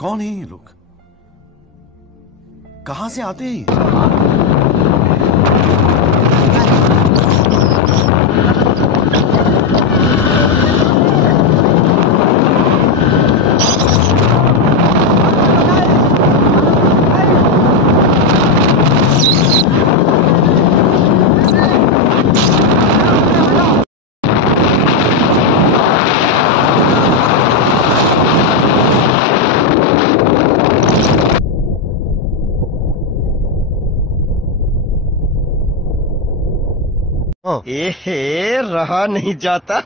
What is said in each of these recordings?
कौन है ये लोग? कहां से आते हैं? रहा नहीं जाता।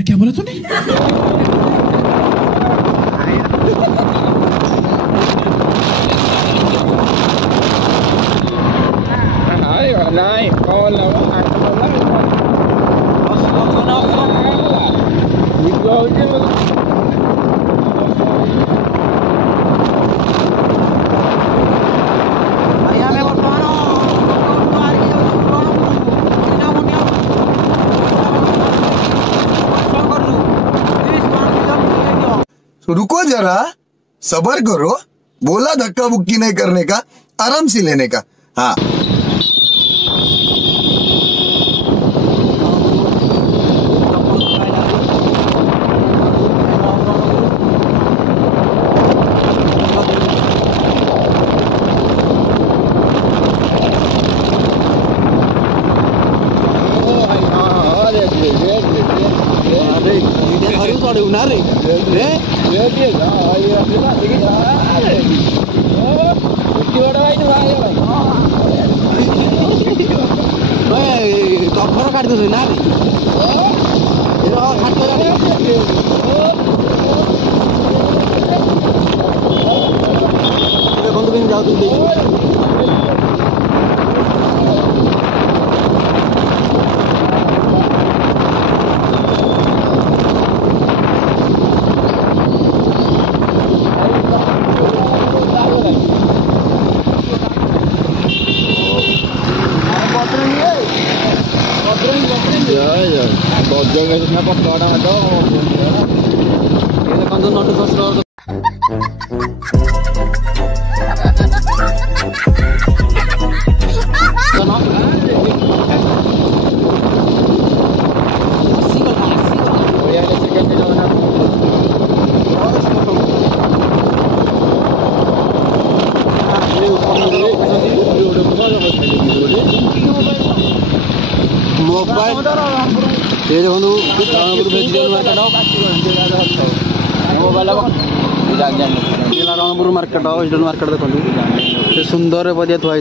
क्या बोला तूने? रुको जरा, सबर करो। बोला धक्का बुक्की नहीं करने का, आराम से लेने का। हाँ कफर काट दो ना रे बंद कहीं जाओ तुम ये देखो Ranpur vegetable market Ranpur market vegetable market देखो सुंदर बदिया थुआई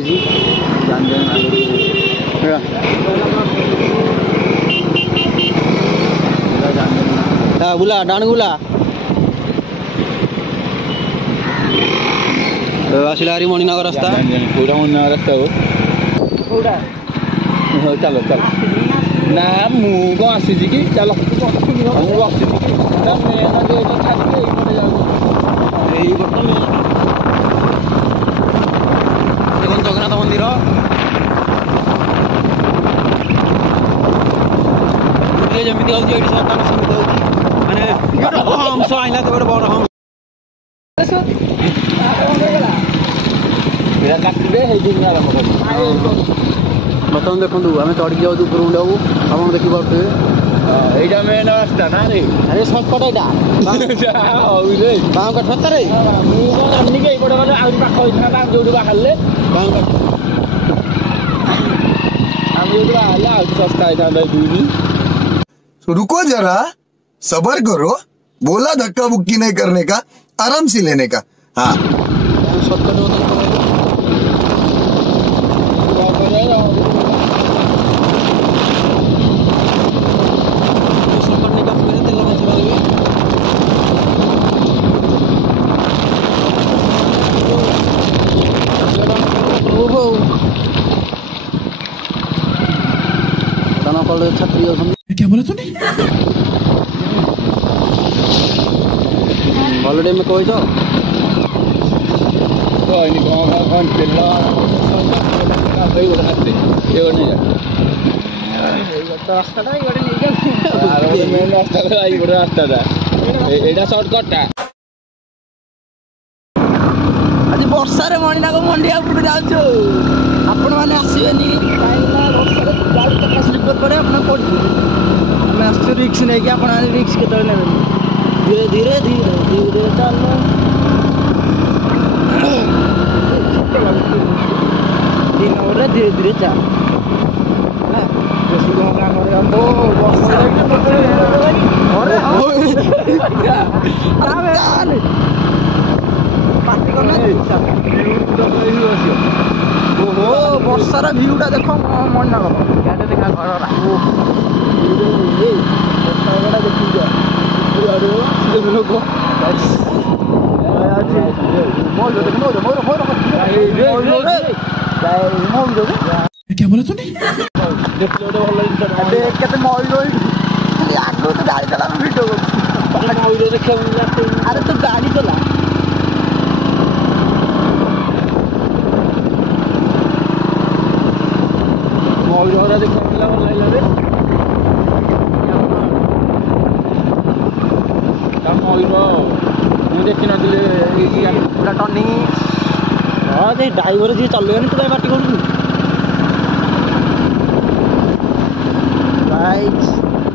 बुला डाण बुला आसला मणिनगर रास्ता पूरा मणिनगर रास्ता हो चलो चलो ना मुझे आसी कि चल जगन्नाथ मंदिर जमी सत्तान समिति माने हंस आईला तो गोटे बड़ हंस बर्तमान देखो आम चढ़ी जाऊ ऊपर जाऊ आप देखी पारे এইটা মেন রাস্তা না রে अरे सर्टकट यहाँ बाँक सत्तर ମୁଁ କଣ ଜାଣିନି କି ଏଇପଟେ ଗଲେ ଆହୁରି ପାଖ ହେଇଥିଲା ନା ଯୋଉଠି ବାହାରିଲେ बाँक ଆମେ ଯୋଉଠି ବାହାରିଲେ ଆହୁରି ଶସ୍ତା ହେଇଥାନ୍ତା ଦୁଇନି। रुको जरा, सबर करो। बोला धक्का बुक्की नहीं करने का, आराम से लेने का। हाँ छत्री क्या बोला तूने? हॉलिडे में कोई तो कोई नहीं कौन ରାସ୍ତାଟା ଏଇ ଗୋଟେ ନେଇଯାଉଛି ଆର ଗୋଟେ ମେନ୍ ରାସ୍ତାଟା ଏଇ ଗୋଟେ ରାସ୍ତାଟା ଏଇଟା ସର୍ଟକଟଟା। ଆଜି ବର୍ଷାରେ ମଣିନାଗ ମଣ୍ଡିଆ ଉପରକୁ ଯାଉଛୁ ଆପଣମାନେ ଆସିବେନି କାହିଁକିନା ବର୍ଷାରେ ଗାଡ଼ି ଚକା ସ୍ଲିପର ପରେ ଆପଣ ପଡ଼ିଯିବେ। ଆମେ ଆସୁଛୁ ରିକ୍ସ ନେଇକି ଆପଣମାନେ ରିକ୍ସ କେତେବେଳେ ନେବେନି। ଧୀରେ ଧୀରେ ଧୀରେ ଧୀରେ ଚାଲ ଦିନରେ ଧୀରେ ଧୀରେ ଚାଲ ବେଶୀ କ'ଣ କାମରେ ଓହୋ ବର୍ଷାର ଭିୟୁଟା ଦେଖ ମଣିନାଗ ଦେଖା ଘରଟା क्या बोला तूने? କେତେ ମୟୂର ଆଗରୁ ତ ଗାଡ଼ି ଚଲା ଭିଡ଼ିଓ ମୟୂର ଦେଖିବାକୁ ଆରେ ତୁ ଗାଡ଼ି ଚଲା ମୟୂର ଦେଖିବାକୁ ମିଳିଲା ଭଲ ଲାଗିଲା ତା ମୟୂର ମୁଁ ଦେଖିନଥିଲି ପୁରା ଟର୍ଣ୍ଣିଂ ହଁ ସେଇ ଡ୍ରାଇଭର ଯିଏ ଚଲେଇବନି ତୁ କାଇଁ ପାଟି କରୁଛୁ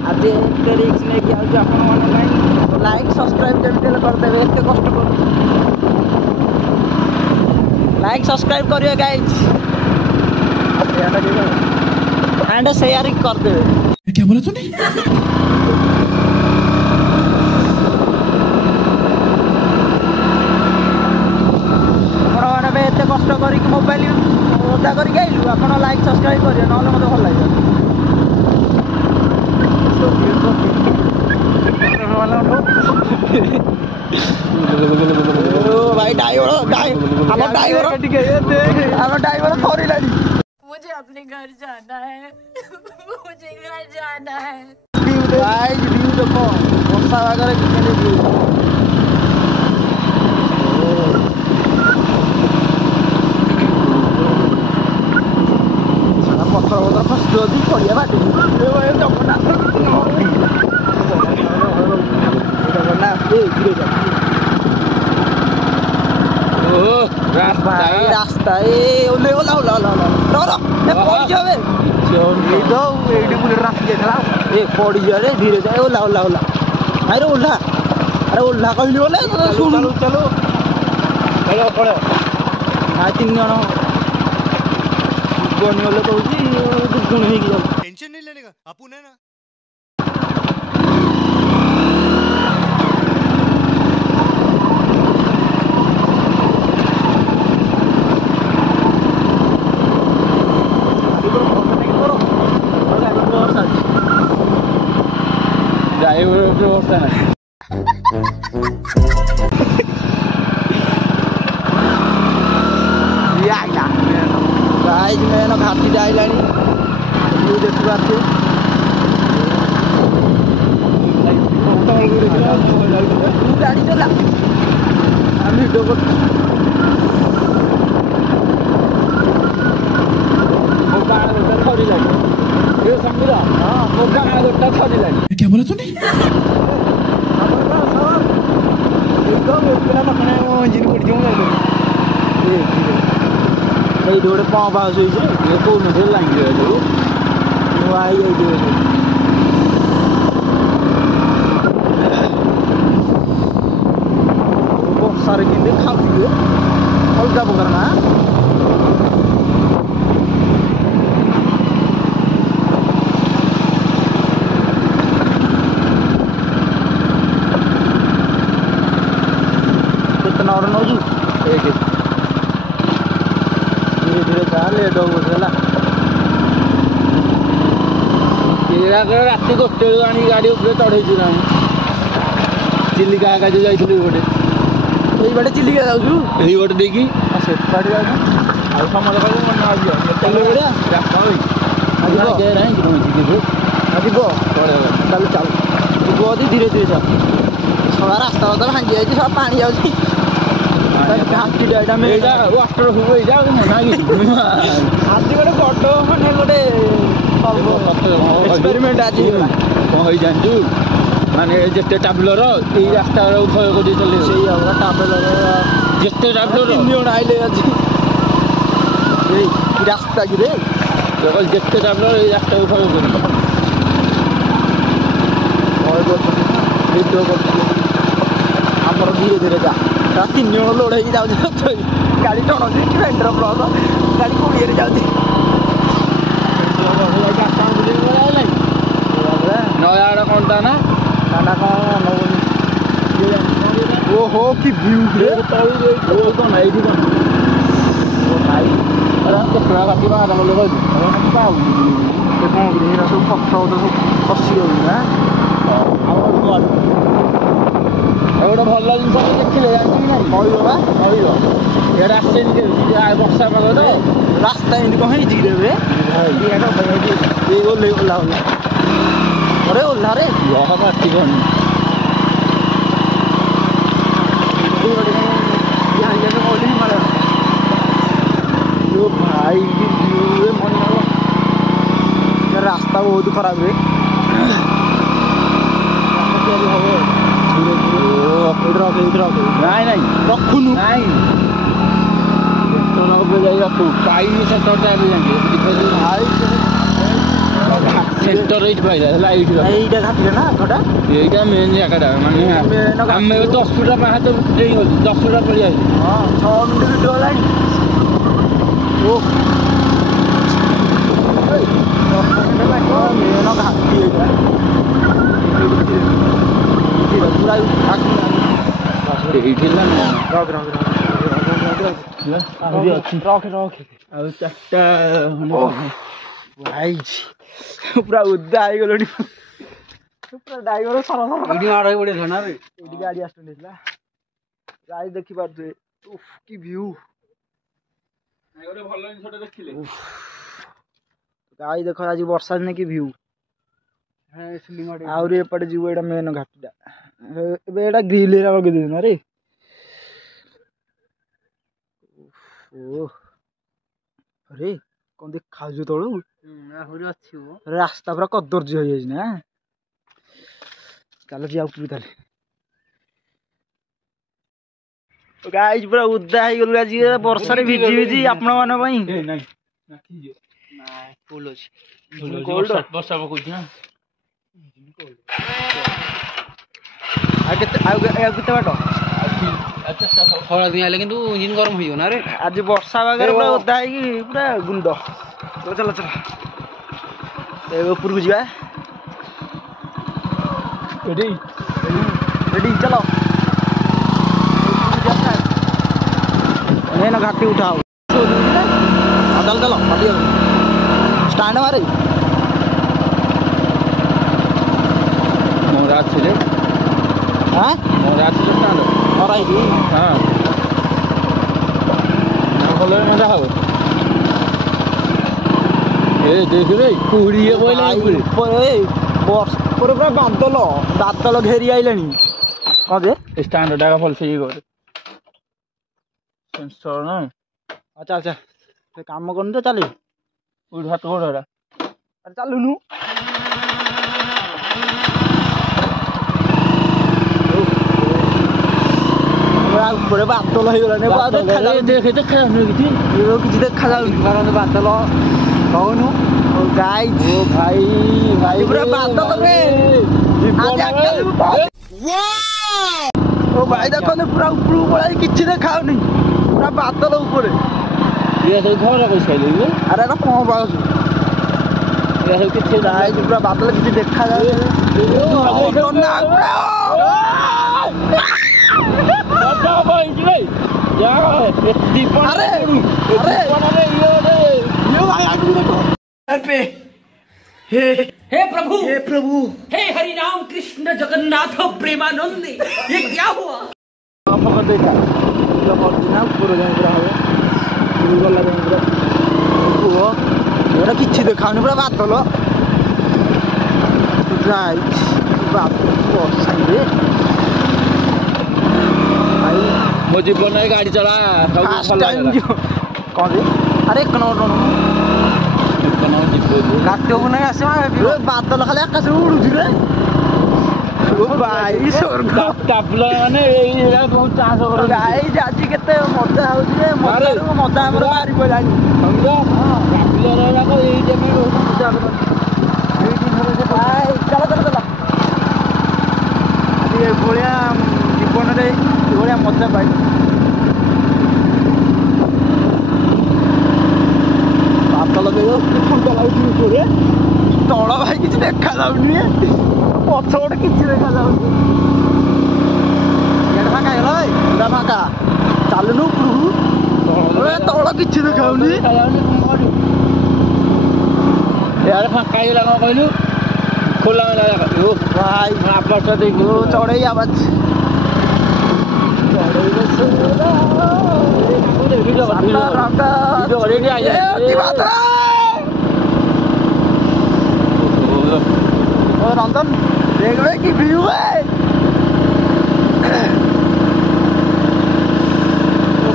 ଆଜି ଏତେ ରିକ୍ସ ନେଇକି ଆଉଛି ଆପଣମାନେ ନାହିଁ ଲାଇକ୍ ସବସ୍କ୍ରାଇବ୍ ଯେମିତି ହେଲେ କରିଦେବେ ଏତେ କଷ୍ଟ କରୁଛୁ ଲାଇକ୍ ସବସ୍କ୍ରାଇବ୍ କରିବେ ଗାଇଜ୍ एंड शेयरिंग कर दे क्या बोला तूने? आपने एत कष्ट कर मोबाइल ओदा करके आइलु आपन लाइक सब्सक्राइब करिए नहले मते भल लागे ओ भाई ड्राइवर हम ड्राइवर थोड़ी लाड़ी मुझे अपने घर जाना है मुझे घर जाना है भाई व्यू देखो वर्षा वगैरह कितने व्यू सारा पत्थर पत्थर फस्ट होती पड़िया बाटी जगन्नाथ भाई रास्ता ओले ओला ओला ओला ओला ए पड़ी जावे ए दो एडी बुलेट रास्ता देखला ए पड़ी जा रे धीरे जा ओला ओला ओला अरे ओला कहली ओले सुन चलो चलो पड़े हां तीन जण गोनी ओले कहूची दुगुण हे की टेंशन नहीं लेने का अपन है ना गाइस मैं घाटी आइलानी देखु गाड़ी चला वीडियो क्या बोला तूने? गोटे पंप हाउस कौन लाइन ବର୍ଷାରେ କେମିତି ଖାଉଥିବେ ଅଲଗା ପ୍ରକାର ନା କେତେ ନଅରେ ନେଉଛୁ ଧୀରେ ଧୀରେ ଯା ଲେଟ୍ ହବ ହେଲା ରାତି 1 ବେଳୁ ଆଣି ଗାଡ଼ି ଉପରେ ଚଢ଼େଇଛୁ ନା ଚିଲିକା ଆକା ଯୋଉ ଯାଇଥିଲୁ ଗୋଟେ ଏଇ ବାଟେ ଚିଲିକା ଯାଉଛୁ ଏଇ ଗୋଟେ ଦେଇକି ସେ ବାଟେ ଯାଉଛୁ ଆଉ ସମସ୍ତେ କହିବୁ ମନେ ଆସିବ ଯିବ ତାହେଲେ ଚାଲ ଯିବ ଯଦି ଧୀରେ ଧୀରେ ଚାଲ ସବା ରାସ୍ତା ଭାଙ୍ଗି ଯାଇଛି ସବା ପାଣି ଯାଉଛି ଘାଟିଟା ଏଇଟା ଏଇଟା ୱାଟର ସବୁ ଏଇଟା ମନା କି ଆଜି ଗୋଟେ ବଡ଼ ମାନେ ଗୋଟେ ଏକ୍ସପେରିମେଣ୍ଟ ଆଜି ହେଇଗଲା। କ'ଣ ହେଇ ଜାଣିଛୁ ମାନେ ଯେତେ ଟ୍ରାଭେଲର ଏଇ ରାସ୍ତା ଭୟ କରି ଚଲେଇବ। ସେଇ ହବ ଟ୍ରାଭେଲର ଯେତେ ଟ୍ରାଭେଲର 3 ଜଣ ଆଇଲେ ଆଜି ଏଇ ରାସ୍ତା କିରେ ଯେତେ ଟ୍ରାଭେଲର ଏଇ ରାସ୍ତାକୁ ଭୟ କରିବ। ଭିଡ଼ିଓ କରୁଥିଲେ ଆମର ଧୀରେ ଧୀରେ ଯା 3 ଜଣ ଲୋଡ଼ ହେଇକି ଯାଉଛି ଗାଡ଼ି ଟଣନ୍ତି ସ୍ପ୍ଲେଣ୍ଡର ପ୍ଲସ୍ ଗାଡ଼ି 20ରେ ଯାଉଛି। ନୟାଗଡ଼ କ'ଣ ତା ନା କ'ଣ ଓହୋ କି ଭିଉ ରେ ତଳୁ କ'ଣ ଏଇଠି କ'ଣ କେତେଟା କାଟିବା ଆରାମ ଲୋକ ସବୁ ପତ୍ର ସବୁ ଖସି ଯାଉଛି ନା। ଆଉ ଗୋଟେ ଭଲ ଜିନିଷ ଦେଖିଲେ ଜାଣିଛୁ କି ନାହିଁ କହିବ ବା କହିବ ଇଆଡ଼େ ଆସେନି ବର୍ଷା ପାଗ ତ ରାସ୍ତା ଏମିତି କ'ଣ ହେଇଛି କି ଏବେ ଓହ୍ଲେଇ ଓହ୍ଲା ଓହ୍ଲା ଅରେ ଓହ୍ଲାରେ ଲହ କାଟି କ'ଣ ଭାଇ ମନେ ରାସ୍ତା ବହୁତ ଖରାପ ରେ ନାଇଁ ନାଇଁ ରଖୁନୁ ନାଇଁ ଯାଇ ରଖୁ ପାଇନି ସେଣ୍ଟରଟା ଏବେ ଯାଇକି ସେଣ୍ଟର ଏଇଠି ପାଇଲା ହେଲା ଏଇଠି ଏଇଟା ଘାଟିରେ ନା ଘଟା ଏଇଟା ମେନ୍ ଜାଗାଟା ମାନେ ଆମେ 10 ଫୁଟ ପାହାଚ ଦେଇଗଲୁ 10 ଫୁଟ ପଳେଇଆଇଲୁ। ହଁ 6 ମିନିଟ୍ ଭିଡ଼ିଓ ହେଲାଣି। ଓ ମେନ୍ ଘାଟି ଏଇଟା ପୁରା ଏଇଠି ହେଲା ରଖେ ଆଉ 4ଟା ଭାଇଛି ପୁରା ଉଦା ହେଇଗଲଣି ପୁରା ଡ୍ରାଇଭର ସର ଏଇଠି ଗାଡ଼ି ଆକ୍ସିଡେଣ୍ଟ ହେଇଥିଲା ଗାଡ଼ି ଦେଖିପାରୁଥିବେ କି ଭିଉ ଗୋଟେ ଭଲ ଜିନିଷଟା ଦେଖିଲେ ଗାଈ ଦେଖ ଆଜି ବର୍ଷା ଦିନେ କି ଭିଉ ଆହୁରି ଏପଟେ ଯିବ ଏଇଟା ମେନ୍ ଘାଟିଟା ଏବେ ଏଇଟା ଗ୍ରିଲ୍ ଏରା ଲଗେଇ ଦେଇଛନ୍ତି ନା ରେ ଆରେ କ'ଣ ଦେଖାଯାଉଛି ତଳୁ ଆହୁରି ଅଛି ରାସ୍ତା ପୁରା କଦର୍ଯ୍ୟ ହେଇଯାଇଛି ନା ଚାଲ ଯିବା ଉପରକୁ ତାହେଲେ ଗାଈ ପୁରା ଉଦା ହେଇଗଲୁ ଆଜି ବର୍ଷାରେ ଭିଜି ଭିଜି ଆପଣ ମାନଙ୍କ ପାଇଁ ଫୁଲ ଅଛି ବର୍ଷା ପକଉଛି ନା ଆଉ କେତେ ବାଟ ଖରା ଦିନ ହେଲେ କିନ୍ତୁ ଇଞ୍ଜିନ ଗରମ ହେଇଯିବ ନା ରେ ଆଜି ବର୍ଷା ପାଗରେ ପୁରା ଓଦା ହେଇକି ପୁରା ଗୁଣ୍ଡ ଚାଲ ଉପରକୁ ଯିବା ରେଡି ଚାଲ ମେନ୍ ଘାଟି ଉଠାओ ଚାଲ ଷ୍ଟାଣ୍ଡ ମାରେ ମୋର ଆସିଲେ ଷ୍ଟାଣ୍ଡ ମୋର ଏଇଠି ହଁ ଭଲ ମଜା ହବ ଏ ଦେଖିଲେ କୁହୁଡିଏ ପଇଲା ପୁରା ବାଦଲ ଘେରି ଆଇଲାଣି କ'ଣ ଯେ ଷ୍ଟାଣ୍ଡ ଟା ଭଲସେ ଇଏ କରେ ସେନ୍ସର ନା ଆଚ୍ଛା ସେ କାମ କରୁନି ତ ଚାଲେ କୋଉଠି ହାତ ଗୋଡ଼ ଏଟା ଆରେ ଚାଲୁନୁ ଉପରେ ବାଦଲ ହେଇଗଲାଣି ଦେଖାଯାଉନି କିଛି ଦେଖାଯାଉନି ବାଦଲ କହୁନୁ ଗାଈ ଭାଇ ପୁରା ବାଦଲ ଭାଇ ଦେଖନ୍ତୁ ପୁରା ଉପରକୁ ପଳାଇ କିଛି ଦେଖାଯାଉନି ପୁରା ବାଦଲ ଉପରେ ଘର କହିସାରିଲେ ଆରେ ଏଟା କ'ଣ ପାଉଛୁ କିଛି ପୁରା ବାଦଲ କିଛି ଦେଖାଯାଉନି हे प्रभु हे हरि राम कृष्ण जगन्नाथ प्रेमानंद ये क्या हुआ କିଛି ଦେଖାଉନି ପୁରା ବାଦଲ ବର୍ଷା ମୋ ଜୀବନରେ ଗାଡ଼ି ଚଲା ଫାଷ୍ଟ ଟାଇମ୍ ଯିବ କ'ଣ ଯେ ଆରେ ଏକ ନମ୍ବର ନାଟ୍ୟକୁ ନେଇ ଆସିବା ବାଦଲ ଖାଲି ଆକାଶକୁ ଉଡୁଛି ରେ ଭାଇ ସ୍ୱର୍ଗ ମାନେ ଏଇଟା ବହୁତ ଚାଷ ଗାଈ ଆଜି କେତେ ମଜା ହଉଛି ରେ ମଜା ଆମର ବାହାରି ପଡ଼ିଲାଣି ଏଇଟା ପାଇଁ ବହୁତ ମଜା ଭାଇ ଚାଲ ଚାଲ ଚାଲ ଆଜି ଏଭଳିଆ ଜୀବନରେ ଏଭଳିଆ ମଜା ପାଇ ବାଦଲ ଦେବ ଥଣ୍ଡା ଲାଗୁଛି ଉପରେ ତଳ ଭାଇ କିଛି ଦେଖାଯାଉନି ପଛ ଗୋଟେ କିଛି ଦେଖାଯାଉନି ଇଆଡ଼େ ଫାଙ୍କା ହେଇଗଲା ଭାଇ ପୁରା ଫାଙ୍କା ଚାଲୁନୁ ଉପରକୁ ତଳ କିଛି ଦେଖାଯାଉନି ଇଆଡ଼େ ଫାଙ୍କା ହେଇଗଲା କ'ଣ କହିଲୁ ଖୋଲା ଭାଇ ଆବାଜଟା ଦେଇକି ଚଢ଼େଇ ଆବାଜ रंजन देख रहे की व्यू है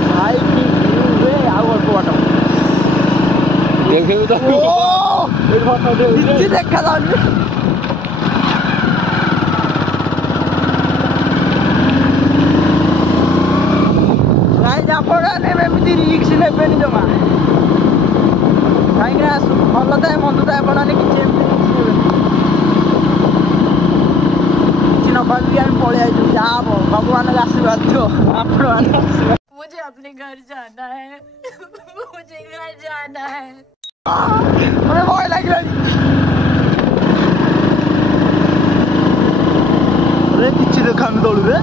भाई की व्यू है आओ अल्प बाटो देखिए तो नीचे देखा जाऊनी भाई जापड़ा ने एमती रिक्स नेबेनी जमा कहीं भल थाए मंद थाए बनाने कि भाभी हम पड़े भगवान का आशीर्वाद दो आपण मुझे अपने घर जाना है मुझे घर जाना है हमें भय लगे किसी देखा दौड़ रे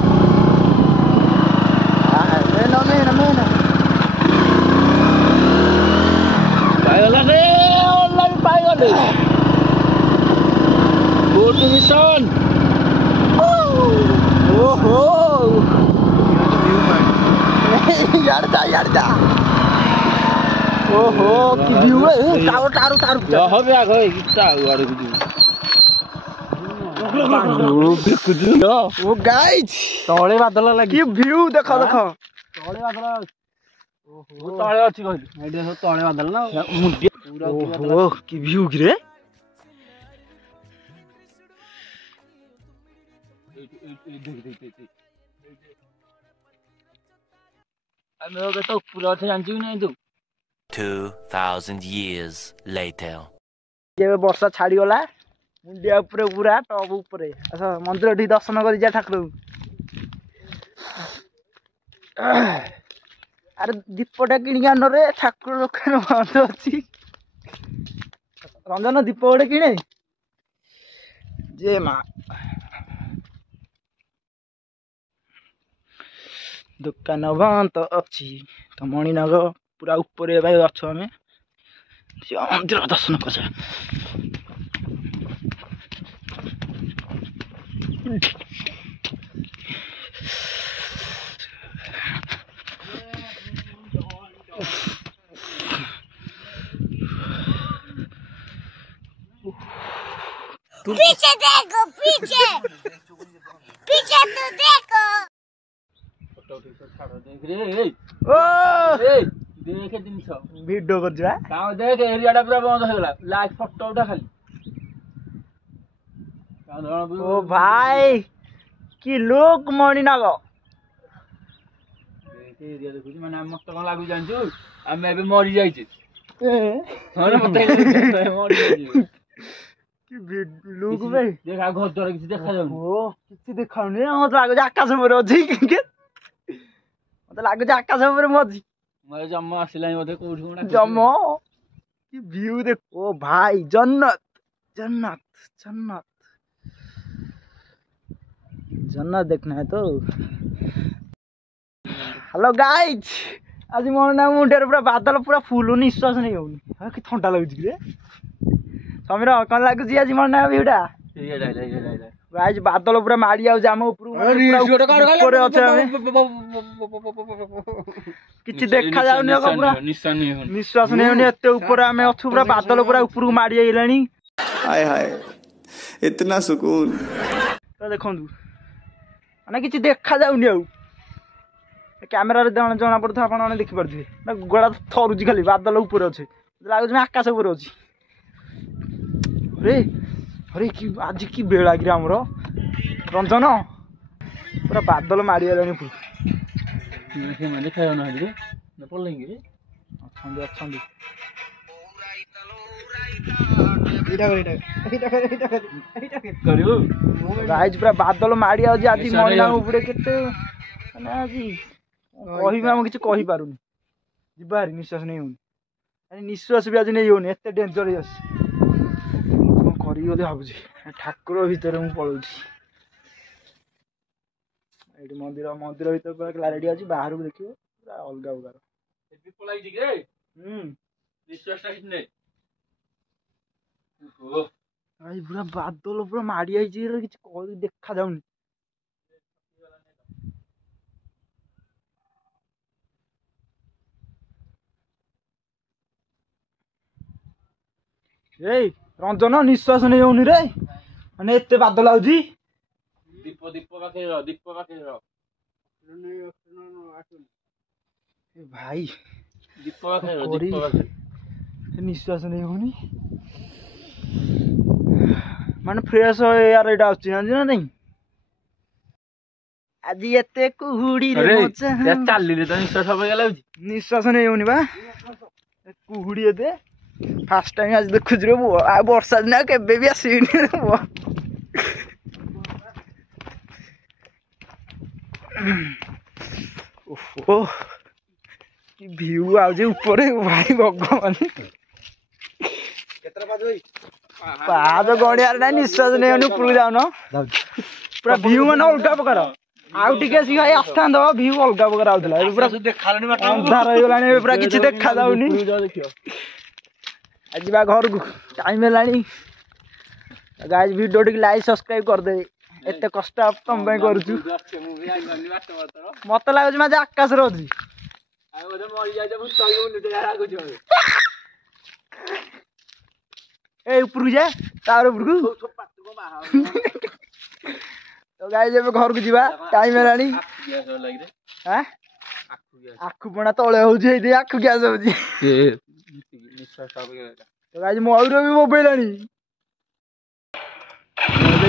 ओहो यार जा ओहो की व्यू है टारो टारो टारो হবে আগে ইচ্ছা আড়ে কিছু ओ गाइस তଳେ বাদল লাগি की व्यू देखो देखो তଳେ বাদল ওহো তଳେ ଅଛି କହିଲି ଏଇଟା ସବୁ ତଳେ ବାଦଲ ନା ପୁରା ओहो की व्यू की रे ଆମେ ତ ଉପରେ ଅଛି ଜାଣିଛୁ କି ନାହିଁ ତୁ 2000 years later जेबे वर्षा छाड़ी गला मुंडिया ऊपर पूरा टॉप ऊपर अच्छा मंदिर ठी दर्शन कर जा ठाकुर अरे दीपटा किणी आन रे ठाकुर दोकान बंद अछि रंजन दीप गोटे किणे जे मां दुकान बंद अच्छी तो मणिनाग पूरा ऊपर भाई अच्छे आम मंदिर दर्शन कर पीछे देखो पीछे पीछे तो देखो देख रे ओ देखे जिनस वीडियो कर जा काम देख एरियाटा पूरा बंद हो गला लाइक फोटो उठा खाली ओ भाई कि लोक मणिनाग देख एरिया देखु माने हम मत कोन लागु जानछु हम एबे मरि जाइछे हां मत मरि जाइछे कि लोक भाई देखा घर द्वार किछ देखा जाउ ओ किछ देखाउनी मत लागो आकाश ऊपर अछि के मत लागो आकाश ऊपर मजी मैं जम्मा आसिलाइ मते कोठी कोना जम्मा कि व्यू देख ओ भाई जन्नत जन्नत जन्नत जन्नत देखना है तो हेलो गाइस आज मोर नाम मुंडेर पूरा बादल पूरा फुल निश्वास नहीं होनी हां कि ठंडा लागु रे समीर कोन लागु जी आज मोर नाम व्यूटा गाइस बादल पूरा मारी आउ जाम ऊपर ऊपर अछि हमें किछि देखा जाउनी पूरा निश्वास नहीं होनी एते ऊपर हमें अछु पूरा बादल पूरा ऊपर को मारी आइलानी हाय हाय इतना सुकून तो देखंदु माने किछि देखा जाउनी आउ कैमेरा जना पड़ता आप देखिपे गोड़ा थरुची खाली बादल ऊपर अच्छे लगुच आकाश उपर अच्छी अरे अरे कि आज कि बेला कि आमर रंजन पूरा बादल मारिगला गाइज पूरा बादल माड़ी आज महीना उपरे केते आज किसी कही पारुनी जीवारी निश्वास नहीं होनी निश्वास भी आज नहीं होनी एत डेंजर करी भावुची ठाकुर भितर मु पलाऊँ मंदिर मंदिर भीतर पूरा क्लारिटी अच्छी बाहर को देखिए पूरा अलग प्रकार पूरा बादल पूरा माड़ी आई कि देखा जाऊनी रंजन निश्वास नहीं होनी रे मैंने एत बादल आउजी दीप दीप पाखे भाई दीप पाखे निश्वास नहीं होनी माने फ्रेश यार एटा आछि ना नहीं आज एते कुहुडी रे मजा चाली रे तो निश्वास सब गेला निश्वास नहीं होनी बा कुहुडी एते फास्ट टाइम आज देखुछ रे वर्षा दिन केबे भी आसीनी रे ओहो कि व्यू आउजे ऊपर भाई भगवान पाद गड़ियार ना निश्वास नहीं होनी ऊपर जाऊन पूरा व्यू मान अलग प्रकार आउ टिके सी भाई आस्था व्यू अलग प्रकार आउथला पूरा अंधार हो गलानी पूरा किछि देखा जाउनी आज बा घर को टाइम हेलानी गाइस वीडियो टिक लाइक सब्सक्राइब कर दे एते कष्ट तुम पे करूछु मत लागुछ माजे आकाश रे अछि आ ओदे मरि जाय जे भूत उन्नत यार आगु जो ए ऊपर जा तार ऊपर को तो गाइस जब घर को जीवा टाइम हेलानी हां आखु पणा तळे हो जे दे आखु ग्यास हो जी तो गाइस मयूर भी मोबाइलानी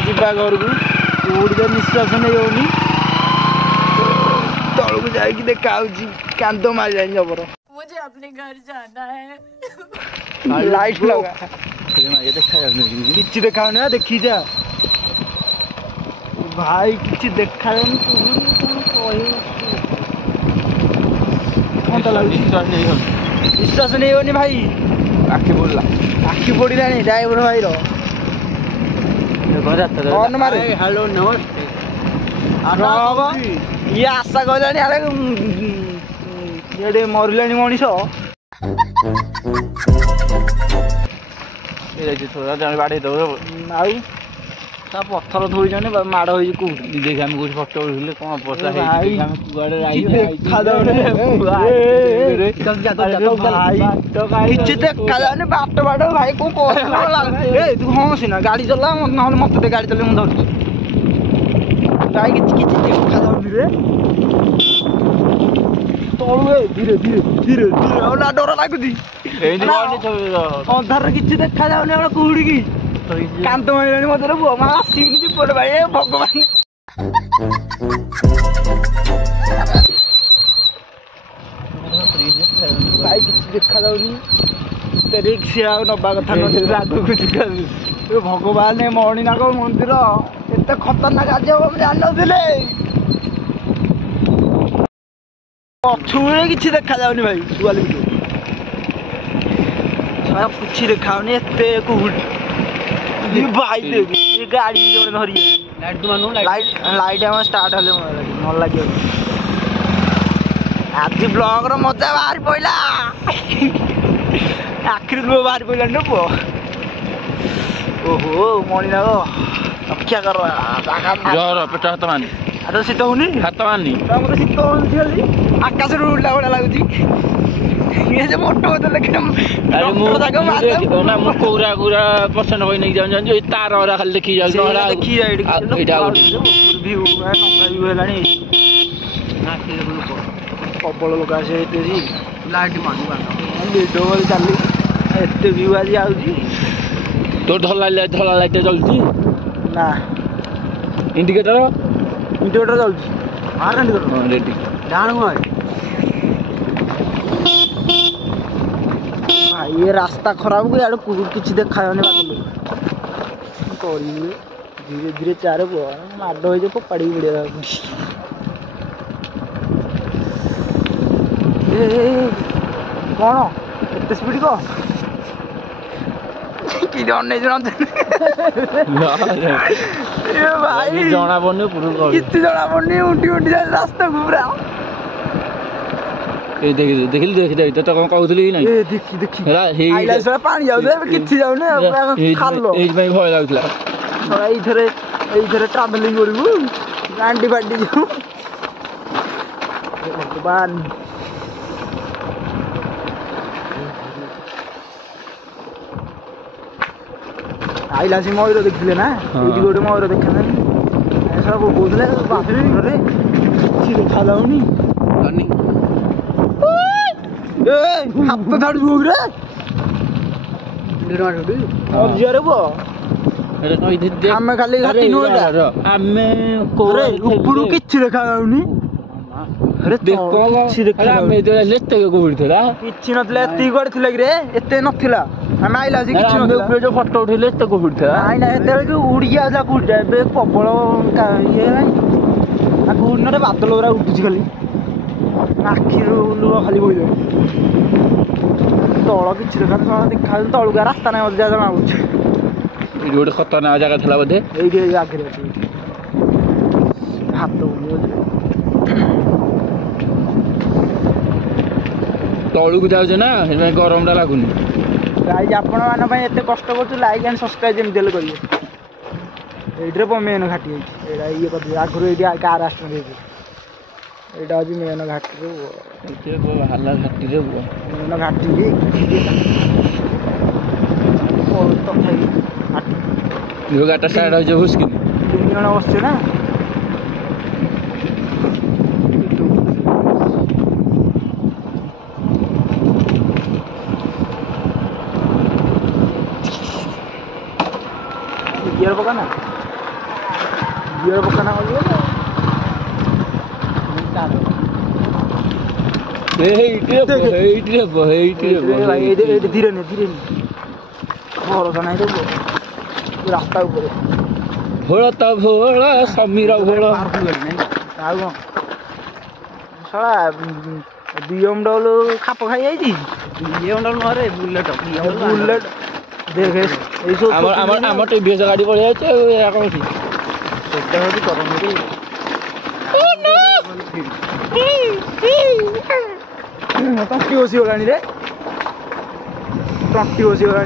जीवा घर को उड़ निश्वास नहीं होनी तल को जाकि देखा कांद मार जाए जबर मुझे अपने घर जाना है लाइट लगा किसी देखा ना देखी जा भाई किसी देखा विश्वास नहीं होनी भाई आखि पड़ा आखि पड़ा ड्राइवर भाई मारे हेलो नमस्ते ये आशा कहलानी मरलानी मनीष बाड़े आउ पत्थर धोई माड़ हो देखा फटो उठे कौन किसी देखा जाने बाट बाट भाई को तू हाँ सीना गाड़ी चला ना मत गाड़ी चल मुझे गाई किसी देखा जाऊनी रे तलु धीरे धीरे धीरे धीरे डर लगुच अंधार किसी देखा जाऊनी कुहुड़ी की कांत मारिलानी मत पुआ माँ आसनी पड़े भाई भगवान भाई किसी देखा जाऊनी रिक्सा नवा कथा न भगवान मणिनाग मंदिर एत खतरनाक आज हम जान पछुए किसी देखा जाऊनी भाई दुआली कुछ देखाऊनी एत कुहुड़ी भाई देख ये गाड़ी जो धरी लाइट लाइट हम स्टार्ट हेले मन लगे आज ब्लॉग रो मजा बाहर पइला आखिर रो बाहर पइला न पो ओहो मणिनाग रक्षा कर जोर पेट हाथ मान अरे शीत होनी हाथ माननी तमरो शीत होनी खाली आकाश रो उड़ला उड़ा लागुची ये जे मोटो होते लेकिन अरे मु ना मु कोरा कोरा पर्सन होई नहीं जान जो तार और खाली देखि जाउ नला देखि जाइड एटा व्यू है नंगा व्यू हेलानी ना के ପ୍ରବଳ ଲୋକ ଆସିବେ ଏଠି ଲାଇଟ୍ ଭିଡ଼ିଓ କରି ଚାଲି ଏତେ ଭିଉ ଆଜି ଆଉଛି। ତୋର ଧଳା ଲାଇଟ୍ ଜଳୁଛି ନା ଇଣ୍ଡିକେଟର ଚାଲୁଛି ରେଡି ଇଏ ରାସ୍ତା ଖରାପକୁ ଇଆଡ଼େ କିଛି ଦେଖାଯାଉନି ବାଦଲ କରିବି ଧୀରେ ଧୀରେ ଚାରେ ପୁଅ ମାଡ଼ ହେଇଯିବ ଫୋପାଡ଼ିକି ପଡ଼ିବା କ'ଣ ଏତେ ସ୍ପିଡ୍ କହ କି ଅନେଇଛୁ ଭାଇ ଜଣା ପଡୁନି କିଛି ଜଣା ପଡୁନି ଉଣ୍ଟି ଯାଏ ରାସ୍ତାକୁ ପୁରା ଦେଖିଲି ତ କଣ କହୁଥିଲି କି ନାଇଁ ପାଣି ଯାଉଥିଲା କିଛି ଯାଉନି ଏଇଥିପାଇଁ ଭୟ ଲାଗୁଥିଲା। ଏଇଥରେ ଟ୍ରାଭେଲିଂ କରିବୁ ଗାଣ୍ଡି ବାଣ୍ଡି ଯିବୁ ଭଗବାନ। ଆଇଲା ସେ ମୟୂର ଦେଖିଥିଲେ ନା ଏଇଠି ଗୋଟେ ମୟୂର ଦେଖାଯାନି ସବୁ କହୁଥିଲେ ବାଥରୁମରେ କିଛି ଦେଖାଯାଉନି ହାତ ଛାଡୁଛୁ ରେ ଆମେ ଖାଲି ଆମେ ଉପରୁ କିଛି ଦେଖାଯାଉନି କିଛି ନଥିଲା ଏତିକି କୁଆଡେ ଥିଲା କି ରେ ଏତେ ନଥିଲା ଆମେ ଆଇଲା ସେ କିଛି ଯୋଉ ଫଟୋ ଉଠେଇଲେ ଏତେ କୋଭିଡ ଥିଲା ନାଇଁ ନା ସେତେବେଳେ ଉଡି ଯାଉଥିଲା କୋଉଠି ଏବେ ପ୍ରବଳ ଇଏ ହେଲାଣି କୋଉଠି ନରେ ବାଦଲ ଗୁରା ଉଠୁଛି ଖାଲି ଆଖିରୁ ଲୁହ ଖାଲି ବୋହିଯାଉଛି ତଳ କିଛି ଦେଖାଯାଉଛି ତଳକୁ ରାସ୍ତା ନାହିଁ ମତେ ଯାହା ଜଣାପଡୁଛି। ଏଇଠି ଗୋଟେ ଖତରନାକ ଜାଗା ଥିଲା ବୋଧେ ଏଇଠି ଆଗରେ ଅଛି ହାତ ତଳକୁ ଯାଉଛେ ନା ସେଥିପାଇଁ ଗରମଟା ଲାଗୁନି। ଗାଇଜ ଆପଣମାନଙ୍କ ପାଇଁ ଏତେ କଷ୍ଟ କରୁଛୁ ଲାଇକ୍ ଆଣ୍ଡ ସବସ୍କ୍ରାଇବ୍ ଯେମିତି ହେଲେ କରିବେ। ଏଇଥିରେ ମେନ୍ ଘାଟି ହେଇଛି ଏଇଟା ଇଏ କରିଦେବି ଆଗରୁ ଏଇଠି କାର ଆସୁଛନ୍ତି ହେଇଛି ଏଇଟା ହେଉଛି ମେନ୍ ଘାଟିରେ ବାହାରିଲା ଘାଟିରେ ମେନ୍ ଘାଟି ତଥାପି ଯୋଉ ଗାଡ଼ିଟା ଷ୍ଟାର୍ଟ ହେଇଯିବ ହୁସ୍କିନି 3 ଜଣ ବସିছে ନା गियर पकाना धीरे भरोसा नहीं तो रास्ता ऊपर भोला तो भोला समीर भोला साला BMW खाप खाई जाइए बुलेट देख आम टीवीएस गाड़ी पड़े कौन टंटी बसीगला रे टंटी बसीगला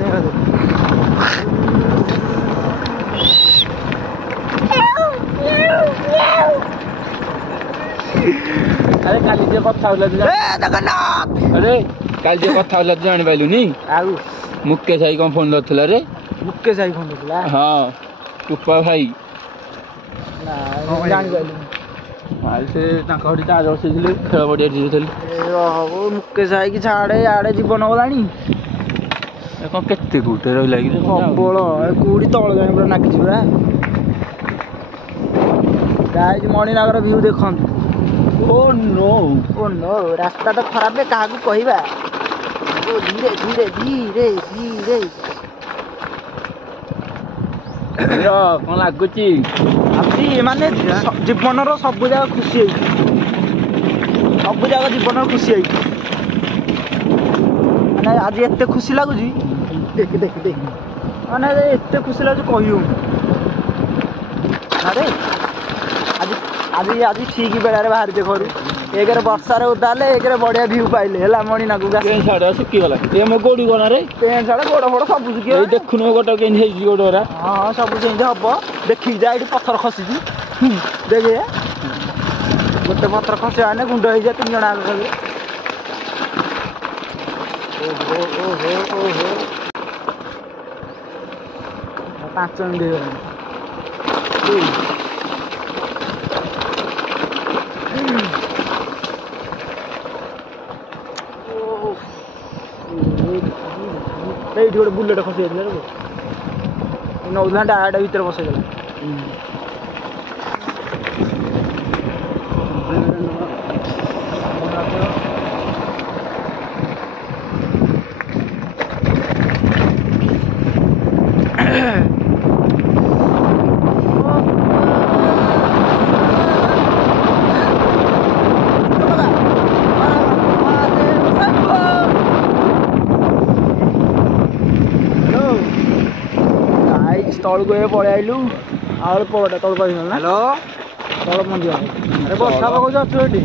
अरे काली जे कथा होला जगन्नाथ अरे काली जे कथा होला जानि पाइलुनी आउ मुकेश भाई कौन फोन करथिला रे मुकेश भाई फोन करथिला हां टुप्पा भाई ना जानि पाइलु भाई से ताका हडी चार्ज बसैथिले खेल पडिया दिथले ए हो मुकेश भाई की छाड़े आड़े जीवन गलानी ए को केते गुटे रहिला कि प्रबल कुड़ी तळ जाय पूरा नाकी पूरा गाइस मणिनगर व्यू देखंतु ओ नो रास्ता तो खराब है कहा को कहबा ओ धीरे धीरे धीरे धीरे यो कोन लागुची अभी माने जीवन रो सब जगह खुशी है सब जगह जीवन रो खुशी है माने आज एते खुशी लागु जी देख देख देख माने एते खुशी लागु कहियो अरे आज आज ठीक बेड़े बाहर जे घर एक वर्षा उदाले एक बढ़िया व्यू पाइले है मणिनाग साढ़े सुखी गला मो गोड़ी गना रे पेंट साढ़े गोड़ फोड़ सब सुखी देखुन गोटे गोड़ा हाँ सब चेंज हम देखिक जा पथर खसी देखे गोटे पथर खस आने गुंड हो जाए 3 जन आगे ओहो 5 मिनट ଏଇଠି ଗୋଟେ ବୁଲେଟ ଖସି ଯାଇଥିଲା ନଉଥିଲା ଡାଇରେକ୍ଟ ଭିତରେ ବସେଇଦେଲା तौक पलि आइलु आलू पगटा तौक ना हेलो तल मंदिर अरे बसा पकाऊ अच्छु ये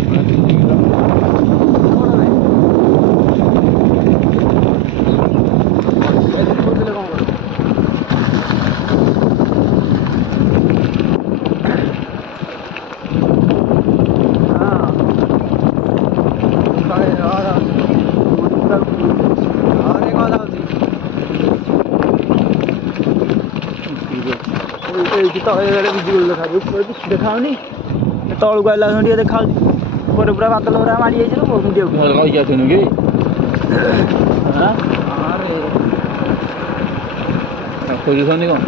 देखाऊनी तौक आइला देखा पूरा बादल पूरा मारी जाइए खोजुनी कौन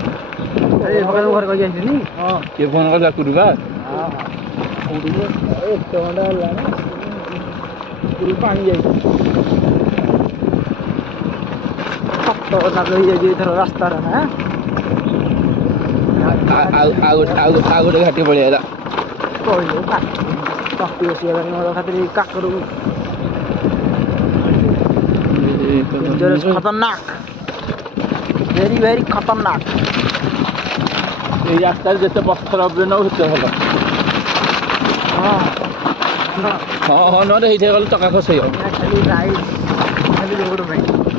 घर कही किए फोन कर कुरुगा पानी जाइए रास्ता ना आगोटे घाटी पड़े खतरनाक वेरी वेरी खतरनाक ये रास्ता जिते पत्थर नौ भल हाँ हाँ हाँ ना गल चका खस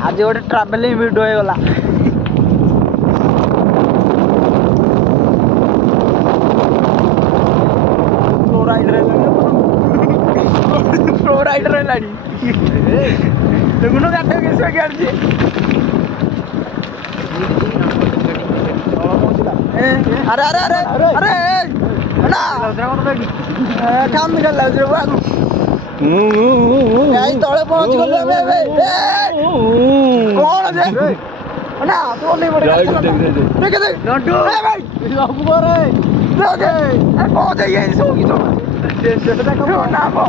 आज गोटे ट्रावेलिंग वीडियो हो गला प्रो राइडर है लाड़ी देखो गाड़ी कैसे गाड़ी अरे अरे अरे अरे ना काम मिल रे बाबू यही तले पहुंच गले कौन है ना तो नहीं पड़ेगा देख देख लड्डू ए भाई सब रे देख ए पहुंच जाइए सोगी तो ना बो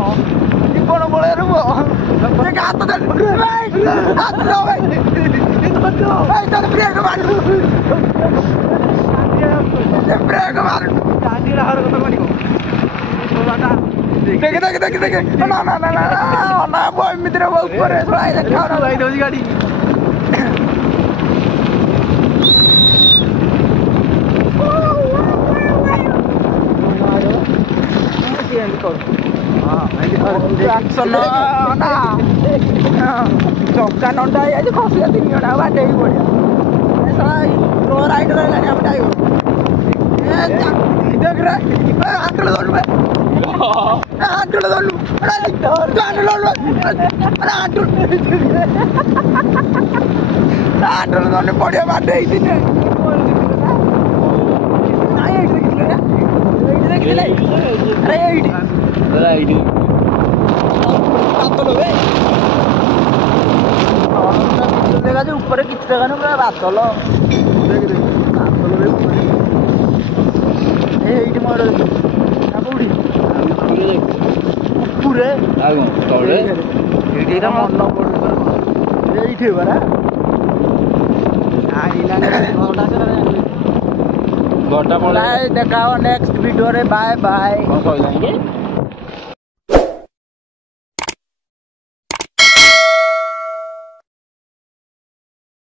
कौन बोले रे वो एक हाथ दे हाथ दो भाई भाई तो ब्रेक मार ब्रेक मार गाड़ी हर कत मारी को देख देख देख देख ना ना ना ना ना वो मित्र वो ऊपर है थोड़ा इधर खाओ ना भाई दोजी गाड़ी चौका नंटा खस तीन जन बाटे बढ़िया रो राइडर देख रे आंटल बढ़िया बाटे ऊपर किसी जगह ना पूरा बादल पूरे देखा नेक्स्ट वीडियो रे बाय बाय।